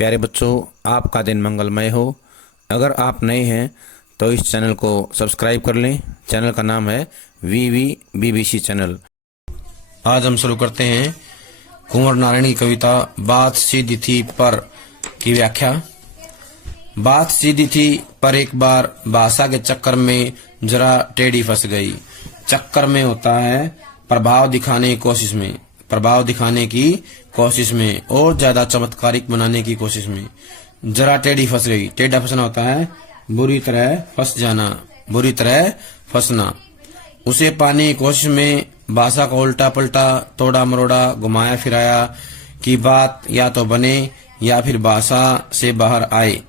प्यारे बच्चों, आपका दिन मंगलमय हो। अगर आप नए हैं तो इस चैनल को सब्सक्राइब कर लें। चैनल का नाम है VVBBC चैनल। आज हम शुरू करते हैं कुंवर नारायण की कविता बात सीधी थी पर की व्याख्या। बात सीधी थी पर एक बार भाषा के चक्कर में जरा टेढ़ी फंस गई। चक्कर में होता है प्रभाव दिखाने की कोशिश में और ज्यादा चमत्कारिक बनाने की कोशिश में। जरा टेढ़ी फंस गई। टेढ़ा फंसना होता है बुरी तरह फंस जाना, बुरी तरह फंसना। उसे पाने की कोशिश में भाषा को उल्टा पलटा, तोड़ा मरोड़ा, घुमाया फिराया कि बात या तो बने या फिर भाषा से बाहर आए,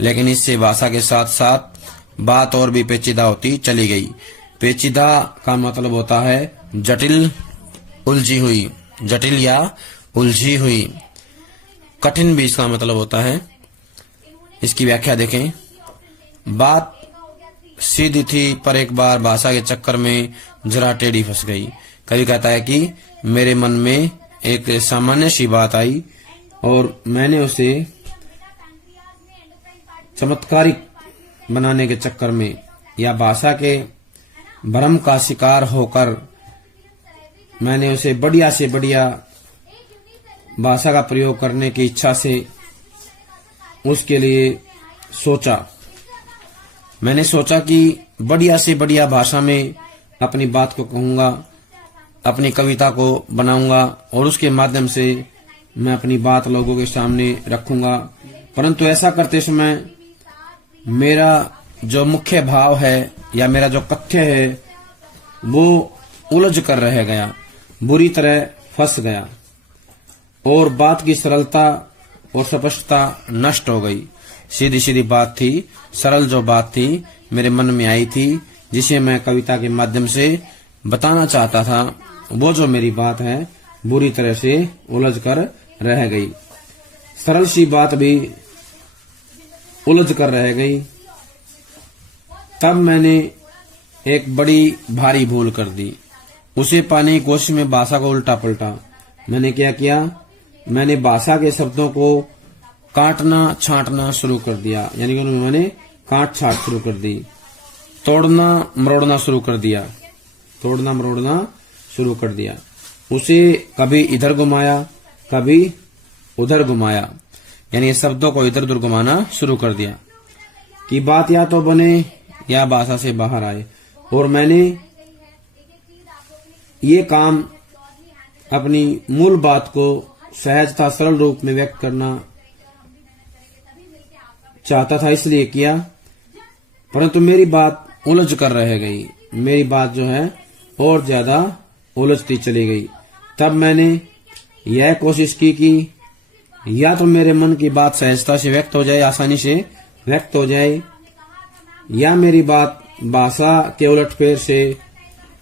लेकिन इससे भाषा के साथ साथ बात और भी पेचीदा होती चली गई। पेचीदा का मतलब होता है जटिल, उलझी हुई, जटिल या उलझी हुई। कठिन भी इसका मतलब होता है। इसकी व्याख्या देखें। बात सीधी थी पर एक बार भाषा के चक्कर में जरा टेढ़ी फंस गई। कवि कहता है कि मेरे मन में एक सामान्य सी बात आई और मैंने उसे चमत्कारिक बनाने के चक्कर में या भाषा के भ्रम का शिकार होकर मैंने उसे बढ़िया से बढ़िया भाषा का प्रयोग करने की इच्छा से उसके लिए सोचा। मैंने सोचा कि बढ़िया से बढ़िया भाषा में अपनी बात को कहूंगा, अपनी कविता को बनाऊंगा और उसके माध्यम से मैं अपनी बात लोगों के सामने रखूंगा। परंतु ऐसा करते समय मेरा जो मुख्य भाव है या मेरा जो कथ्य है वो उलझ कर रह गया, बुरी तरह फंस गया और बात की सरलता और स्पष्टता नष्ट हो गई। सीधी सीधी बात थी, सरल जो बात थी मेरे मन में आई थी, जिसे मैं कविता के माध्यम से बताना चाहता था, वो जो मेरी बात है बुरी तरह से उलझ कर रह गई। सरल सी बात भी उलझ कर रह गई। तब मैंने एक बड़ी भारी भूल कर दी। उसे पाने की कोशिश में भाषा को उल्टा पलटा। मैंने क्या किया? मैंने भाषा के शब्दों को काटना छांटना शुरू कर दिया, यानी कि मैंने काट छाट शुरू कर दी। तोड़ना मरोड़ना शुरू कर दिया, तोड़ना मरोड़ना शुरू कर दिया। उसे कभी इधर घुमाया, कभी उधर घुमाया, यानी शब्दों को इधर उधर घुमाना शुरू कर दिया कि बात या तो बने या भाषा से बाहर आए। और मैंने ये काम अपनी मूल बात को सहजता सरल रूप में व्यक्त करना चाहता था, इसलिए किया। परंतु मेरी बात उलझ कर रह गई। मेरी बात जो है और ज्यादा उलझती चली गई। तब मैंने यह कोशिश की कि या तो मेरे मन की बात सहजता से व्यक्त हो जाए, आसानी से व्यक्त हो जाए, या मेरी बात भाषा के उलटफेर से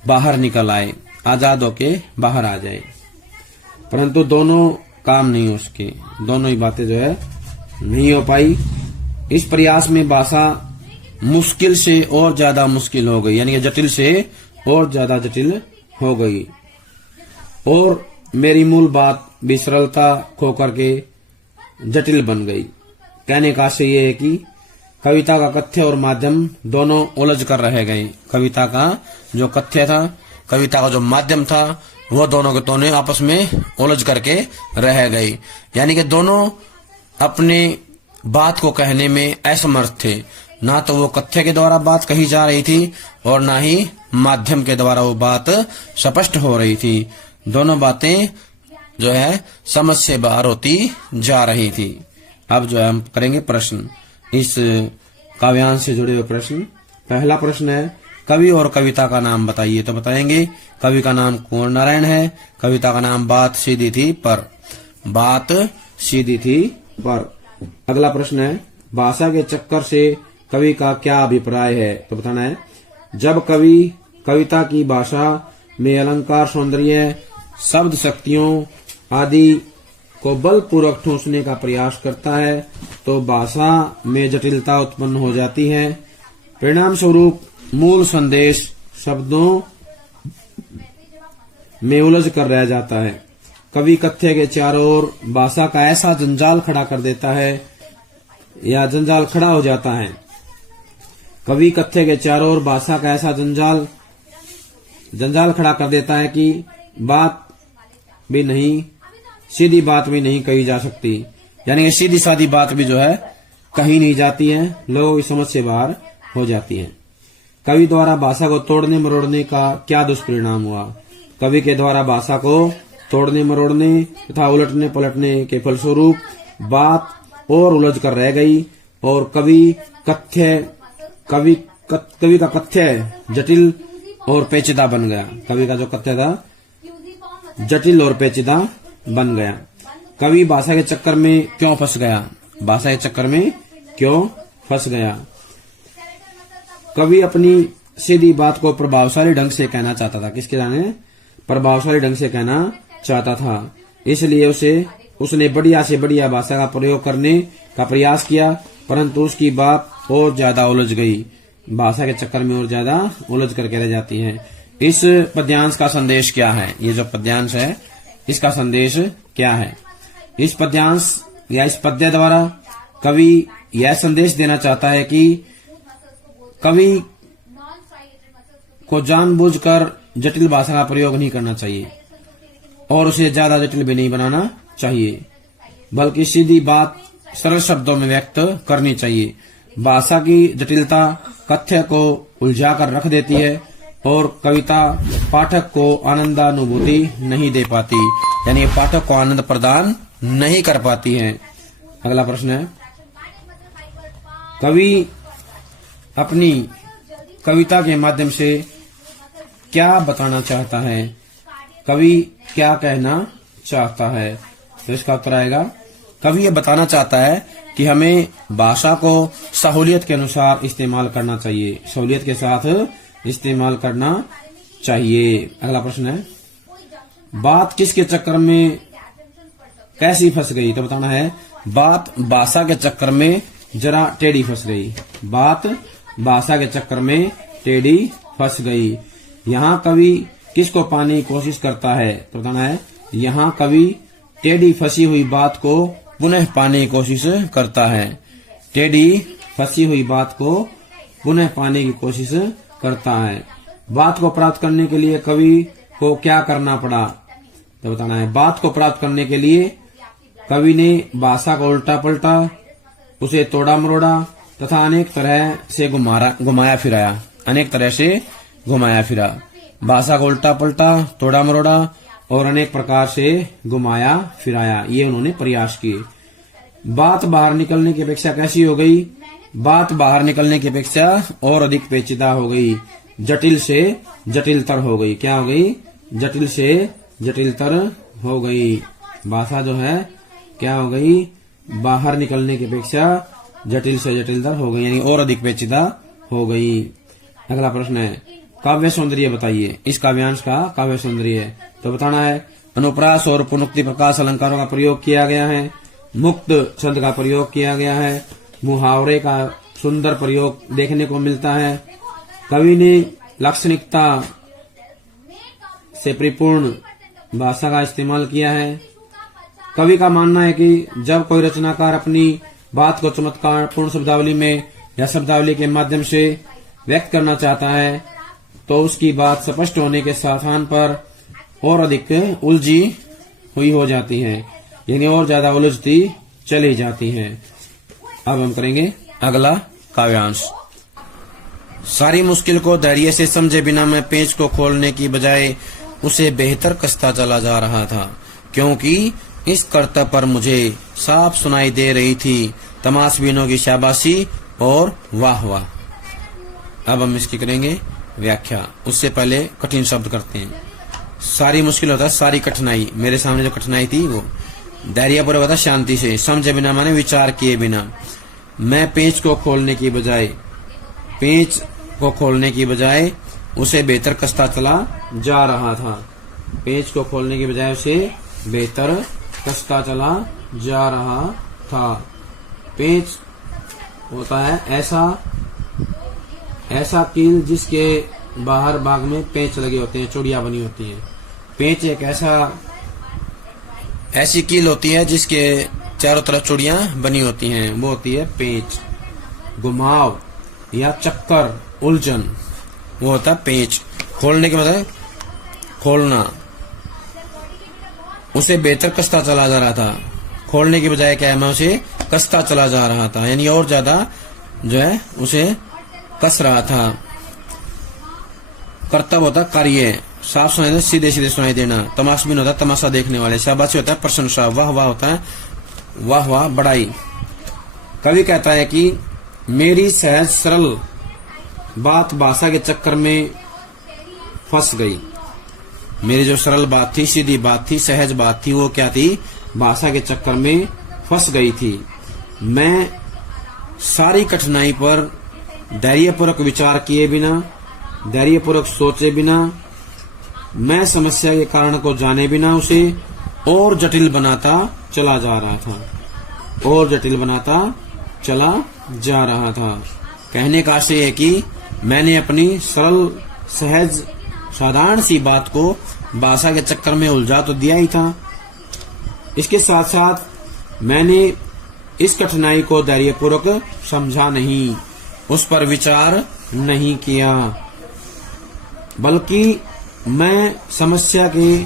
बाहर निकल आए, आजाद होके बाहर आ जाए। परंतु दोनों काम नहीं हो सके, दोनों ही बातें जो है नहीं हो पाई। इस प्रयास में भाषा मुश्किल से और ज्यादा मुश्किल हो गई, यानी कि जटिल से और ज्यादा जटिल हो गई और मेरी मूल बात भी सरलता खो करके जटिल बन गई। कहने का आशय ये है कि कविता का कथ्य और माध्यम दोनों उलझ कर रह गए। कविता का जो कथ्य था, कविता का जो माध्यम था, वो दोनों के दोनों आपस में उलझ करके रह गई, यानी कि दोनों अपने बात को कहने में असमर्थ थे। ना तो वो कथ्य के द्वारा बात कही जा रही थी और ना ही माध्यम के द्वारा वो बात स्पष्ट हो रही थी। दोनों बातें जो है समझ से बाहर होती जा रही थी। अब जो है हम करेंगे प्रश्न, इस काव्यांश से जुड़े हुए प्रश्न। पहला प्रश्न है कवि और कविता का नाम बताइए। तो बताएंगे कवि का नाम कुंवर नारायण है, कविता का नाम बात सीधी थी पर। बात सीधी थी पर। अगला प्रश्न है भाषा के चक्कर से कवि का क्या अभिप्राय है। तो बताना है जब कवि कविता की भाषा में अलंकार, सौंदर्य, शब्द शक्तियों आदि को बलपूर्वक ठूंसने का प्रयास करता है तो भाषा में जटिलता उत्पन्न हो जाती है। परिणाम स्वरूप मूल संदेश शब्दों में उलझ कर रह जाता है। कवि कथ्य के चारों ओर भाषा का ऐसा जंजाल खड़ा कर देता है या जंजाल खड़ा हो जाता है। कवि कथ्य के चारों ओर भाषा का ऐसा जंजाल खड़ा कर देता है कि बात भी नहीं, सीधी बात भी नहीं कही जा सकती। यानी कि सीधी सादी बात भी जो है कही नहीं जाती है, लोगों की समझ से बाहर हो जाती है। कवि द्वारा भाषा को तोड़ने मरोड़ने का क्या दुष्परिणाम हुआ? कवि के द्वारा भाषा को तोड़ने मरोड़ने तथा उलटने पलटने के फलस्वरूप बात और उलझ कर रह गई और कवि का कथ्य जटिल और पेचीदा बन गया। कवि का जो कथ्य था जटिल और पेचीदा बन गया। कवि भाषा के चक्कर में क्यों फंस गया? भाषा के चक्कर में क्यों फंस गया? कवि अपनी सीधी बात को प्रभावशाली ढंग से कहना चाहता था। किसके जाने? प्रभावशाली ढंग से कहना चाहता था, इसलिए उसने बढ़िया से बढ़िया भाषा का प्रयोग करने का प्रयास किया, परंतु उसकी बात और ज्यादा उलझ गई। भाषा के चक्कर में और ज्यादा उलझ करके रह जाती है। इस पद्यांश का संदेश क्या है? ये जो पद्यांश है इसका संदेश क्या है? इस पद्यांश या इस पद्य द्वारा कवि यह संदेश देना चाहता है कि कवि को जानबूझकर जटिल भाषा का प्रयोग नहीं करना चाहिए और उसे ज्यादा जटिल भी नहीं बनाना चाहिए, बल्कि सीधी बात सरल शब्दों में व्यक्त करनी चाहिए। भाषा की जटिलता कथ्य को उलझा कर रख देती है और कविता पाठक को आनंदानुभूति नहीं दे पाती, यानी पाठक को आनंद प्रदान नहीं कर पाती है। अगला प्रश्न है, कवि अपनी कविता के माध्यम से क्या बताना चाहता है? कवि क्या कहना चाहता है? तो इसका उत्तर आएगा, कवि ये बताना चाहता है कि हमें भाषा को सहूलियत के अनुसार इस्तेमाल करना चाहिए, सहूलियत के साथ इस्तेमाल करना चाहिए। अगला प्रश्न है, बात किसके चक्कर में कैसी फंस गई? तो बताना है, बात भाषा के चक्कर में जरा टेढ़ी फंस गई। बात भाषा के चक्कर में टेढ़ी फंस गई। यहाँ कवि किसको पाने की कोशिश करता है? तो बताना है, यहाँ कवि टेढ़ी फंसी हुई बात को पुनः पाने की कोशिश करता है। टेढ़ी फंसी हुई बात को पुनः पाने की कोशिश करता है। बात को प्राप्त करने के लिए कवि को क्या करना पड़ा? तो बताना है, बात को प्राप्त करने के लिए कवि ने भाषा को उल्टा पलटा, उसे तोड़ा मरोड़ा तथा अनेक तरह से घुमाया फिराया। अनेक तरह से घुमाया फिरा, भाषा को उल्टा पलटा, तोड़ा मरोड़ा और अनेक प्रकार से घुमाया फिराया, ये उन्होंने प्रयास किए। बात बाहर निकलने की अपेक्षा कैसी हो गई? बात बाहर निकलने की अपेक्षा और अधिक पेचीदा हो गई, जटिल से जटिलतर हो गई। क्या हो गई? जटिल से जटिलतर हो गई। भाषा जो है क्या हो गई? बाहर निकलने की अपेक्षा जटिल से जटिलतर हो गई, यानी और अधिक पेचीदा हो गई। अगला प्रश्न है, काव्य सौंदर्य बताइए। इस काव्यांश का काव्य सौंदर्य है तो बताना है, अनुप्रास और पुनोक्ति प्रकाश अलंकारों का प्रयोग किया गया है, मुक्त छंद का प्रयोग किया गया है, मुहावरे का सुंदर प्रयोग देखने को मिलता है, कवि ने लाक्षणिकता से परिपूर्ण भाषा का इस्तेमाल किया है। कवि का मानना है कि जब कोई रचनाकार अपनी बात को चमत्कारपूर्ण शब्दावली में या शब्दावली के माध्यम से व्यक्त करना चाहता है तो उसकी बात स्पष्ट होने के स्थान पर और अधिक उलझी हुई हो जाती है, यानी और ज्यादा उलझती चली जाती है। अब हम करेंगे अगला काव्यांश। सारी मुश्किल को धैर्य से समझे बिना मैं पेच को खोलने की बजाय उसे बेहतर कसता चला जा रहा था, क्योंकि इस कर्तव्य पर मुझे साफ सुनाई दे रही थी तमाशबीनों की शाबाशी और वाह वाह। अब हम इसकी करेंगे व्याख्या। उससे पहले कठिन शब्द करते हैं। सारी मुश्किल होता है सारी कठिनाई, मेरे सामने जो कठिनाई थी वो। धैर्यपूर्वक होता शांति से, समझे बिना माने विचार किए बिना। मैं पेच को खोलने की बजाय उसे बेहतर कसता चला जा रहा था। पेच को खोलने की बजाय उसे बेहतर कसता चला जा रहा था। पेच होता है ऐसा कील जिसके बाहर भाग में पेच लगे होते हैं, चूड़ियां बनी होती हैं। पेच एक ऐसा ऐसी कील होती है जिसके चारों तरफ चूड़ियां बनी होती हैं, वो होती है पेच। घुमाव या चक्कर, उलझन, वो होता है पेच। खोलने के मतलब खोलना। उसे बेहतर कसता चला जा रहा था, खोलने की बजाय क्या है, मैं उसे कसता चला जा रहा था, यानी और ज्यादा जो है उसे कस रहा था। कर्तव्य होता कार्य, साफ सुनाई देना, सीधे सीधे सुनाई देना। तमाशबीन होता है तमाशा देखने वाले। शाबाशी होता है प्रशंसा, वाह वाह होता है वाह वाह बड़ाई। कवि कहता है कि मेरी सहज सरल बात भाषा के चक्कर में फंस गई। मेरी जो सरल बात थी, सीधी बात थी, सहज बात थी, वो क्या थी, भाषा के चक्कर में फंस गई थी। मैं सारी कठिनाई पर धैर्यपूर्वक विचार किए बिना, धैर्यपूर्वक सोचे बिना, मैं समस्या के कारण को जाने बिना उसे और जटिल बनाता चला जा रहा था, और जटिल बनाता चला जा रहा था। कहने का आशय है कि मैंने अपनी सरल सहज साधारण सी बात को भाषा के चक्कर में उलझा तो दिया ही था, इसके साथ साथ मैंने इस कठिनाई को धैर्यपूर्वक समझा नहीं, उस पर विचार नहीं किया, बल्कि मैं समस्या के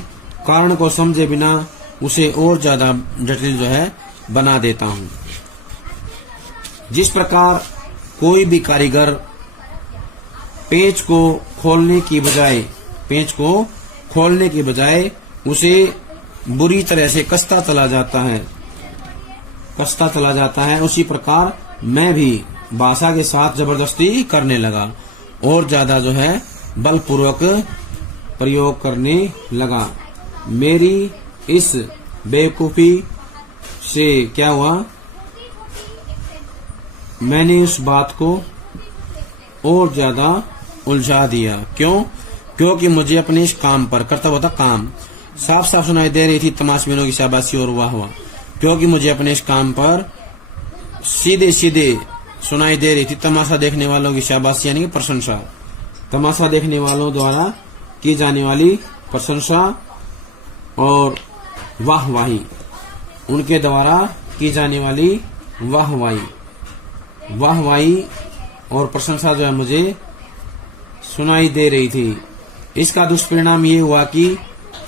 कारण को समझे बिना उसे और ज्यादा जटिल जो है बना देता हूं। जिस प्रकार कोई भी कारीगर पेच को खोलने की बजाय उसे बुरी तरह से कसता चला जाता है, उसी प्रकार मैं भी भाषा के साथ जबरदस्ती करने लगा और ज्यादा जो है बलपूर्वक प्रयोग करने लगा। मेरी इस बेवकूफी से क्या हुआ, मैंने उस बात को और ज्यादा उलझा दिया। क्यों? क्योंकि मुझे अपने इस काम पर, कर्तव्य होता काम, साफ साफ सुनाई दे रही थी तमाशबीनों की शाबाशी और वाह वाह। क्योंकि मुझे अपने इस काम पर सीधे सीधे सुनाई दे रही थी तमाशा देखने वालों की शाबाशी, यानी कि प्रशंसा, तमाशा देखने वालों द्वारा की जाने वाली प्रशंसा और वाहवाही, उनके द्वारा की जाने वाली वाहवाही और प्रशंसा जो है मुझे सुनाई दे रही थी। इसका दुष्परिणाम ये हुआ कि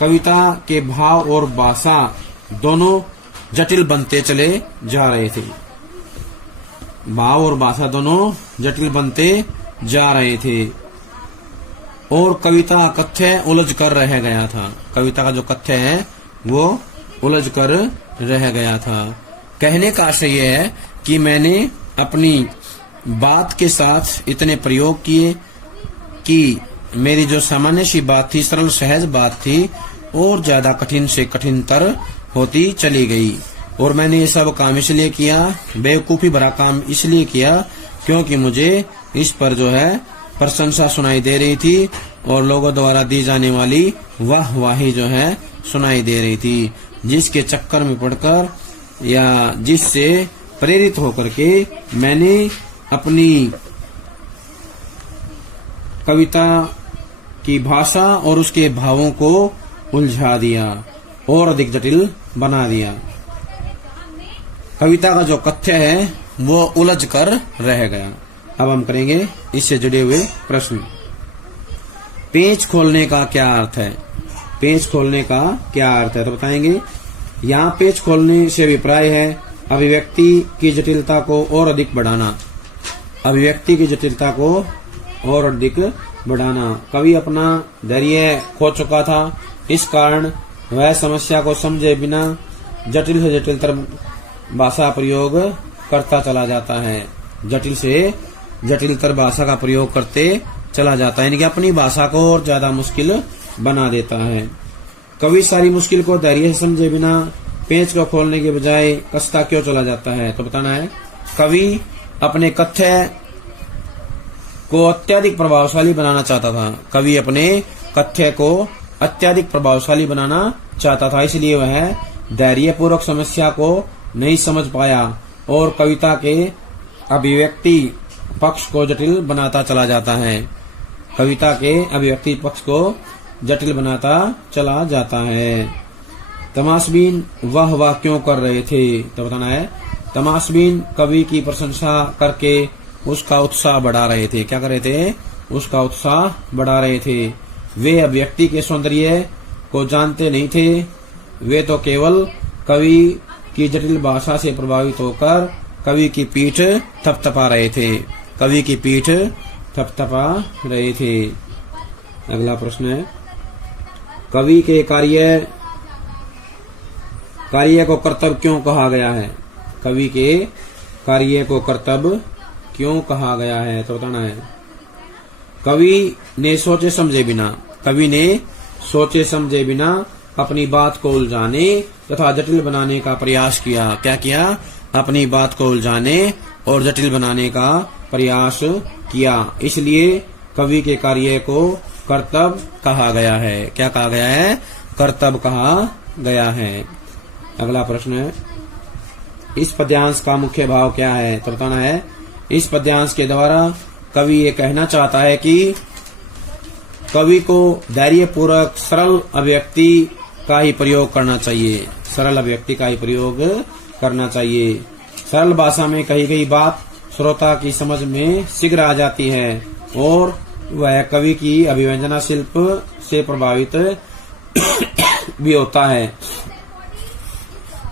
कविता के भाव और भाषा दोनों जटिल बनते चले जा रहे थे। भाव और भाषा दोनों जटिल बनते जा रहे थे और कविता कथ्य उलझ कर रह गया था। कविता का जो कथ्य है वो उलझ कर रह गया था। कहने का आशय यह है कि मैंने अपनी बात के साथ इतने प्रयोग किए कि मेरी जो सामान्य सी बात थी, सरल सहज बात थी, और ज्यादा कठिन से कठिनतर होती चली गई। और मैंने ये सब काम इसलिए किया, बेवकूफी भरा काम इसलिए किया, क्योंकि मुझे इस पर जो है प्रशंसा सुनाई दे रही थी और लोगों द्वारा दी जाने वाली वाहवाही जो है सुनाई दे रही थी, जिसके चक्कर में पड़कर या जिससे प्रेरित होकर के मैंने अपनी कविता की भाषा और उसके भावों को उलझा दिया और अधिक जटिल बना दिया। कविता का जो कथ्य है वो उलझ कर रह गया। अब हम करेंगे इससे जुड़े हुए प्रश्न। पेच खोलने का क्या अर्थ है? पेच खोलने का क्या अर्थ है तो बताएंगे। यहाँ पेच खोलने से अभिप्राय है अभिव्यक्ति की जटिलता को और अधिक बढ़ाना। अभिव्यक्ति की जटिलता को और अधिक बढ़ाना। कवि अपना धैर्य खो चुका था, इस कारण वह समस्या को समझे बिना जटिल से जटिलतर भाषा प्रयोग करता चला जाता है। जटिल से जटिलतर भाषा का प्रयोग करते चला जाता है, यानी कि अपनी भाषा को और ज्यादा मुश्किल बना देता है। कवि सारी मुश्किल को धैर्य से समझे बिना पेच को खोलने के बजाय कसता क्यों चला जाता है तो बताना है। कवि अपने कथ्य को अत्यधिक प्रभावशाली बनाना चाहता था। कवि अपने कथ्य को अत्यधिक प्रभावशाली बनाना चाहता था, इसलिए वह धैर्यपूर्वक समस्या को नहीं समझ पाया और कविता के अभिव्यक्ति पक्ष को जटिल बनाता चला जाता है। कविता के अभिव्यक्ति पक्ष को जटिल बनाता चला जाता है। तमाशबीन वाह वाह क्यों कर रहे थे, तो बताना है तमाशबीन कवि की प्रशंसा करके उसका उत्साह बढ़ा रहे थे। क्या कर रहे थे? उसका उत्साह बढ़ा रहे थे। वे अभिव्यक्ति के सौंदर्य को जानते नहीं थे, वे तो केवल कवि की जटिल भाषा से प्रभावित होकर कवि की पीठ थपथपा रहे थे। कवि की पीठ थपथपा रहे थे। अगला प्रश्न है, कवि के कार्य को कर्तव्य क्यों कहा गया है? कवि के कार्य को कर्तव्य क्यों कहा गया है, तो बताना है कवि ने सोचे समझे बिना अपनी बात को उलझाने तथा जटिल बनाने का प्रयास किया। क्या किया? अपनी बात को उलझाने और जटिल बनाने का प्रयास किया। इसलिए कवि के कार्य को कर्तव्य कहा गया है। क्या कहा गया है? कर्तव्य कहा गया है। अगला प्रश्न है, इस पद्यांश का मुख्य भाव क्या है, तो बताना है इस पद्यांश के द्वारा कवि ये कहना चाहता है कि कवि को धैर्यपूर्वक सरल अभिव्यक्ति का ही प्रयोग करना चाहिए। सरल अभिव्यक्ति का ही प्रयोग करना चाहिए। सरल भाषा में कही गई बात श्रोता की समझ में शीघ्र आ जाती है और वह कवि की अभिव्यंजना शिल्प से प्रभावित भी होता है।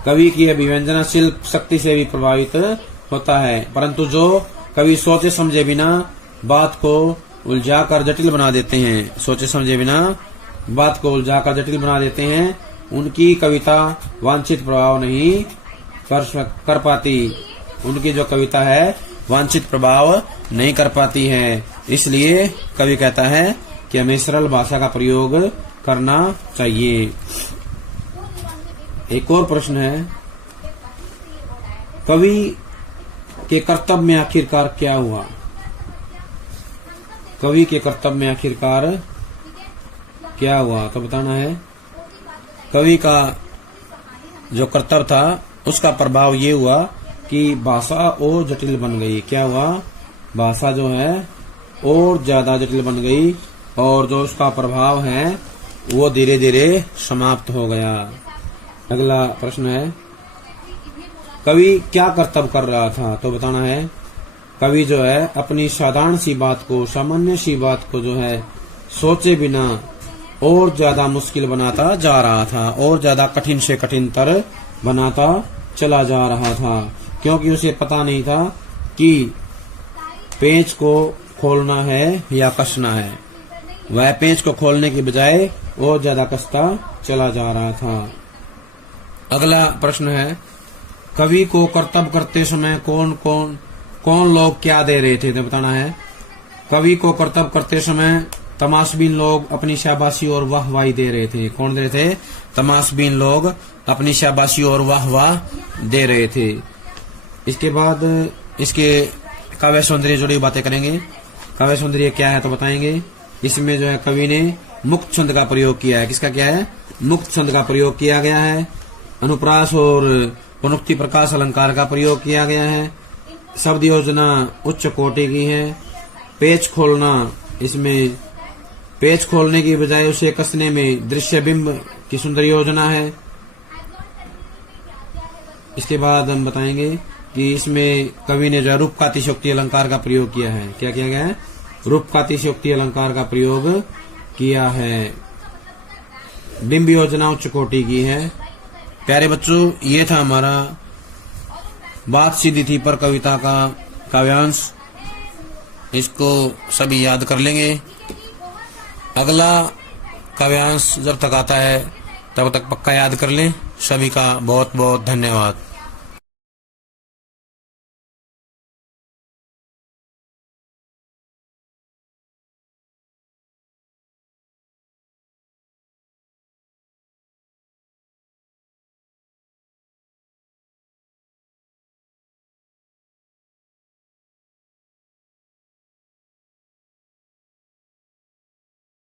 कवि की अभिव्यंजना शिल्प शक्ति से भी प्रभावित होता है, परंतु जो कवि सोचे समझे बिना बात को उलझाकर जटिल बना देते हैं, उनकी कविता वांछित प्रभाव नहीं कर पाती। उनकी जो कविता है वांछित प्रभाव नहीं कर पाती है। इसलिए कवि कहता है कि हमें सरल भाषा का प्रयोग करना चाहिए। एक और प्रश्न है, कवि के कर्तव्य में आखिरकार क्या हुआ? कवि के कर्तव्य में आखिरकार क्या हुआ, तो बताना है कवि का जो कर्तव्य था उसका प्रभाव ये हुआ कि भाषा और जटिल बन गई। क्या हुआ? भाषा जो है और ज्यादा जटिल बन गई और जो उसका प्रभाव है वो धीरे धीरे समाप्त हो गया। अगला प्रश्न है, कवि क्या कर्तव्य कर रहा था, तो बताना है कवि जो है अपनी सामान्य सी बात को जो है सोचे बिना और ज्यादा मुश्किल बनाता जा रहा था और ज्यादा कठिन से कठिनतर बनाता चला जा रहा था, क्योंकि उसे पता नहीं था कि पेंच को खोलना है या कसना है। वह पेंच को खोलने की बजाय और ज्यादा कसता चला जा रहा था। अगला प्रश्न है, कवि को कर्तव्य करते समय कौन लोग क्या दे रहे थे, तो बताना है कवि को कर्तव्य करते समय तमाशबीन लोग अपनी शाबाशी और वाहवाही दे रहे थे। कौन दे रहे थे? तमाशबीन लोग अपनी शाबाशी और वाहवाह दे रहे थे। इसके बाद इसके काव्य सौंदर्य जुड़ी बातें करेंगे। काव्य सौंदर्य क्या है तो बताएंगे। इसमें जो है कवि ने मुक्त छंद का प्रयोग किया है। किसका क्या है? मुक्त छंद का प्रयोग किया गया है। अनुप्रास और पुनोक्ति प्रकाश अलंकार का प्रयोग किया गया है। शब्द योजना उच्च कोटि की है। पेच खोलना, इसमें पेच खोलने की बजाय उसे कसने में दृश्य बिंब की सुंदर योजना है। इसके बाद हम बताएंगे कि इसमें कवि ने जो रूप का अतिशयोक्ति अलंकार का प्रयोग किया है। क्या किया गया है? रूप का अतिशयोक्ति अलंकार का प्रयोग किया है। बिंब योजना उच्च कोटि की है। प्यारे बच्चों, ये था हमारा बात सीधी थी पर कविता का काव्यांश। इसको सभी याद कर लेंगे। अगला काव्यांश जब तक आता है तब तक पक्का याद कर लें। सभी का बहुत बहुत धन्यवाद।